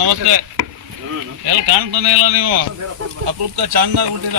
ನಮಸ್ತೆ. ಎಲ್ಲಿ ಕಾಣ್ತಾನೆ ಇಲ್ಲ ನೀವು? ಅಪರೂಪ ಚೆನ್ನಾಗಿ ಬಿಟ್ಟಿರ.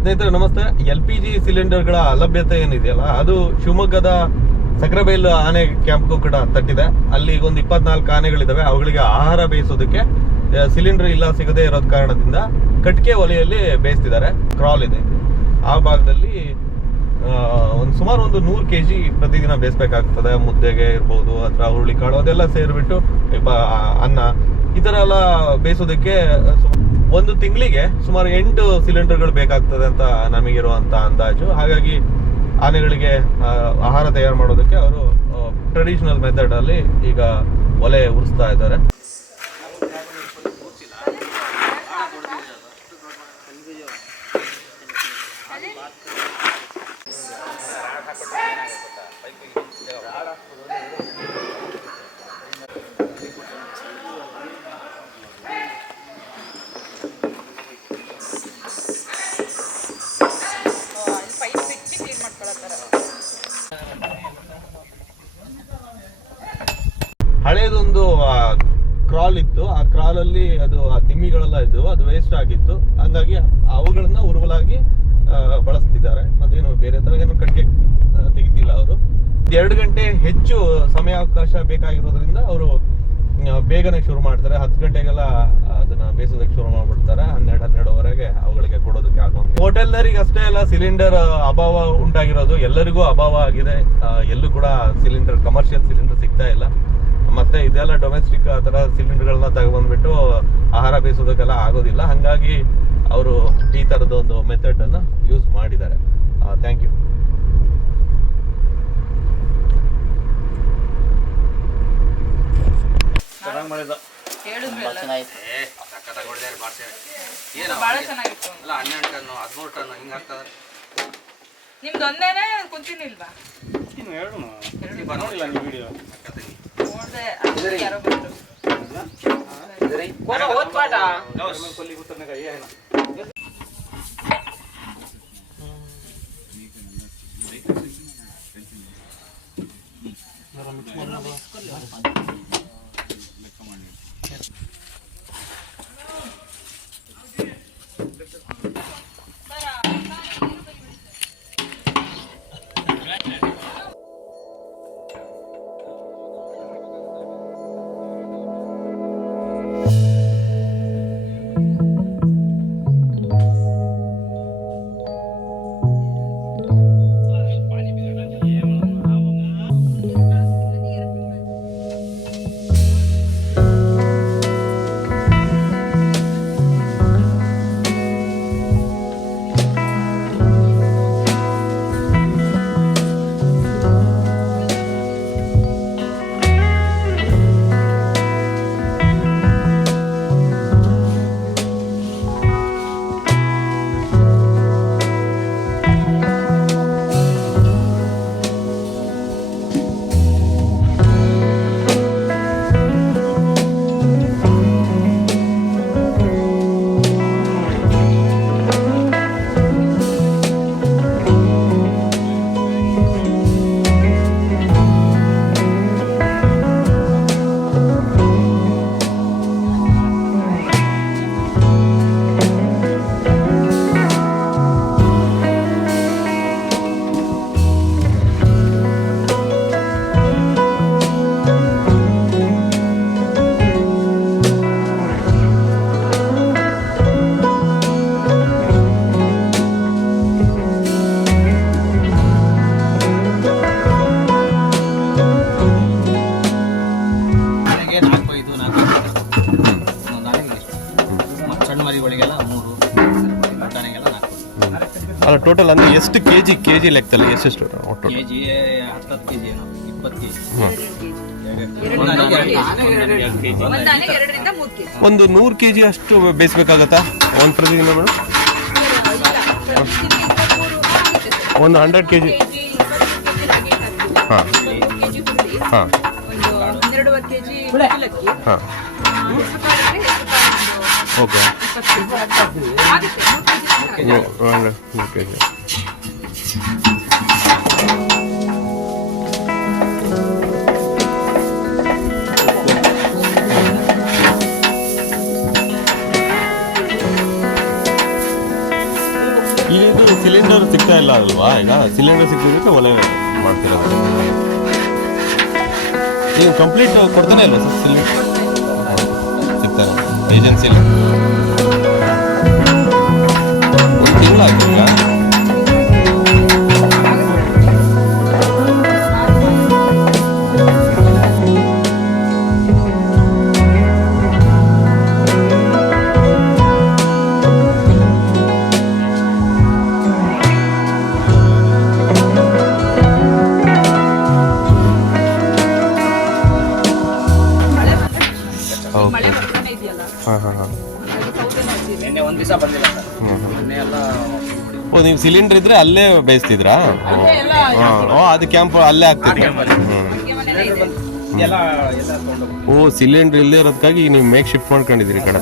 ಸ್ನೇಹಿತರೆ ನಮಸ್ತೆ. LPG ಸಿಲಿಂಡರ್ಗಳ ಅಲಭ್ಯತೆ ಏನಿದೆಯಲ್ಲ, ಅದು ಶಿವಮೊಗ್ಗದ ಸಕ್ರೆಬೈಲು ಆನೆ ಕ್ಯಾಂಪ್ಗೂ ಕೂಡ ತಟ್ಟಿದೆ. ಅಲ್ಲಿ ಒಂದು 24 ಆನೆಗಳಿದಾವೆ. ಅವುಗಳಿಗೆ ಆಹಾರ ಬೇಯಿಸೋದಕ್ಕೆ ಸಿಲಿಂಡರ್ ಇಲ್ಲ, ಸಿಗದೇ ಇರೋದ್ ಕಾರಣದಿಂದ ಕಟ್ಗೆ ಒಲೆಯಲ್ಲಿ ಬೇಯಿಸ್ತಿದ್ದಾರೆ. ಕ್ರಾಲ್ ಇದೆ ಆ ಭಾಗದಲ್ಲಿ. ಸುಮಾರು ಒಂದು 100 kg ಪ್ರತಿದಿನ ಬೇಯಿಸ್ಬೇಕಾಗ್ತದೆ. ಮುದ್ದೆಗೆ ಇರ್ಬೋದು ಅಥವಾ ಹುರುಳಿಕಾಳು ಅದೆಲ್ಲ ಸೇರಿಬಿಟ್ಟು ಅನ್ನ ಈ ತರ ಎಲ್ಲ ಬೇಯಿಸೋದಕ್ಕೆ ಒಂದು ತಿಂಗಳಿಗೆ ಸುಮಾರು 8 ಸಿಲಿಂಡರ್ಗಳು ಬೇಕಾಗ್ತದೆ ಅಂತ ನಮಗಿರುವಂತ ಅಂದಾಜು. ಹಾಗಾಗಿ ಆನೆಗಳಿಗೆ ಆಹಾರ ತಯಾರು ಮಾಡೋದಕ್ಕೆ ಅವರು ಟ್ರೆಡಿಷನಲ್ ಮೆಥಡ್ ಅಲ್ಲಿ ಈಗ ಒಲೆ ಉರಿಸ್ತಾ ಇದ್ದಾರೆ. ಹಳೇದೊಂದು ಕ್ರಾಲ್ ಇತ್ತು. ಆ ಕ್ರಾಲ್ ಅಲ್ಲಿ ಅದು ಆ ದಿಮ್ಮಿಗಳೆಲ್ಲ ಇದ್ದು ಅದು ವೇಸ್ಟ್ ಆಗಿತ್ತು. ಹಂಗಾಗಿ ಅವುಗಳನ್ನ ಉರುವಲಾಗಿ ಬಳಸ್ತಿದ್ದಾರೆ. ಮತ್ತೇನು ಬೇರೆ ತರ ಏನು ಕಟ್ಗೆ ತೆಗಿತಿಲ್ಲ ಅವರು. 2 ಗಂಟೆ ಹೆಚ್ಚು ಸಮಯಾವಕಾಶ ಬೇಕಾಗಿರೋದ್ರಿಂದ ಅವರು ಬೇಗನೆ ಶುರು ಮಾಡ್ತಾರೆ. 10 ಗಂಟೆಗೆಲ್ಲ ಅದನ್ನ ಬೇಯಿಸೋದಕ್ಕೆ ಶುರು ಮಾಡ್ಬಿಡ್ತಾರೆ. 12-12ವರೆಗೆ ಅವುಗಳಿಗೆ ಕೊಡೋದಕ್ಕೆ ಆಗುವಂತೆ. ಹೋಟೆಲ್ನರಿಗೆ ಅಷ್ಟೇ ಅಲ್ಲ, ಸಿಲಿಂಡರ್ ಅಭಾವ ಉಂಟಾಗಿರೋದು. ಎಲ್ಲರಿಗೂ ಅಭಾವ ಆಗಿದೆ. ಎಲ್ಲೂ ಕೂಡ ಸಿಲಿಂಡರ್, ಕಮರ್ಷಿಯಲ್ ಸಿಲಿಂಡರ್ ಸಿಗ್ತಾ ಇಲ್ಲ. ಮತ್ತೆ ಇದೆಲ್ಲ ಡೊಮೆಸ್ಟಿಕ್ ಆ ತರ ಸಿಲಿಂಡರ್ಗಳನ್ನ ತಗೊಂಡ್ಬಂದ್ಬಿಟ್ಟು ಆಹಾರ ಬೇಯಿಸೋದಕ್ಕೆಲ್ಲ ಆಗೋದಿಲ್ಲ. ಹಂಗಾಗಿ ಅವರು ಈ ತರದ ಒಂದು ಮೆಥಡ್ ಅನ್ನ ಯೂಸ್ ಮಾಡಿದ್ದಾರೆ. Thank you. ನಿಮ್ದು ಒಂದೇನೆ ಕುಂತಿನ ಇಲ್ವಾ? ನೋಡಿಲ್ಲ ನೀವು ವಿಡಿಯೋ ನೋಡ್ದೆ. ಯಾರೋ ಬಂದ್ರು. ಕೊಲ್ಲಿ ಕೂತರ್ನಾಗ ಏನ ಅಲ್ಲ ಟೋಟಲ್ ಅಂದ್ರೆ ಎಷ್ಟು ಕೆ ಜಿ ಲೆಕ್ಕದಲ್ಲಿ ಎಷ್ಟೆಷ್ಟು ಒಟ್ಟು? ಕೆಜಿ 10 ಕೆಜಿ ಏನೋ 20 ಕೆಜಿ. ಒಂದು ಆನೆಗೆ 2 ರಿಂದ 3 ಕೆಜಿ. ಒಂದು 100 ಕೆಜಿ ಅಷ್ಟು ಬೇಯಿಸ್ಬೇಕಾಗತ್ತಾ ಒಂದು ಪ್ರತಿದಿನ ಮೇಡಮ್? ಒಂದು 100 ಕೆಜಿ. ಹಾಂ ಹಾಂ ಒಂದು 12 ಕೆಜಿ ಕುಚ್ಚಲಕ್ಕಿ. ಹಾಂ ಓಕೆ. 100 ಕೆಜಿ. ಇದು ಸಿಲಿಂಡರ್ ಸಿಗ್ತಾ ಇಲ್ಲ ಅಲ್ವಾ? ಈಗ ಸಿಲಿಂಡರ್ ಸಿಕ್ಕಿದ್ರೆ ಒಲೆ ಮಾಡ್ತಿರೋದು. ಈಗ ಕಂಪ್ಲೀಟ್ ಕೊಡ್ತಾನೆ ಇಲ್ವಾ ಸರ್ ಸಿಲಿಂಡರ್? ಸಿಗ್ತಾರೆ ಏಜೆನ್ಸಿಲಿ. ಒಂದು ತಿಂಗಳಾಗಿಲ್ಲ. ಮಳೆ ಬರ್ತಾನೆ ಇದೆಯಲ್ಲ, ಹಾಂ ಹಾಂ ಹಾಂ. ಹಾಗಾಗಿ ಸೌದೆನೂ ಹಸಿದೆ. ನಿನ್ನೆ ಒಂದು ದಿವಸ ಬಂದಿಲ್ಲ ಸರ್. ಮೊನ್ನೆ ಎಲ್ಲ ಓ ನೀವು ಸಿಲಿಂಡರ್ ಇದ್ರೆ ಅಲ್ಲೇ ಬೇಯಿಸ್ತಿದ್ರಾ? ಹಾಂ. ಓ ಅದು ಕ್ಯಾಂಪ್ ಅಲ್ಲೇ ಆಗ್ತಿದೆ. ಅಡುಗೆ ಮನೆನೇ ಇದೆ. ಎಲ್ಲ ತಗೊಂಡು ಓ ಸಿಲಿಂಡರ್ ಇಲ್ಲೇ ಇರೋದಕ್ಕಾಗಿ ನೀವು ಮೇಕ್ ಶಿಫ್ಟ್ ಮಾಡ್ಕೊಂಡಿದ್ದೀರಿ ಈ ಕಡೆ.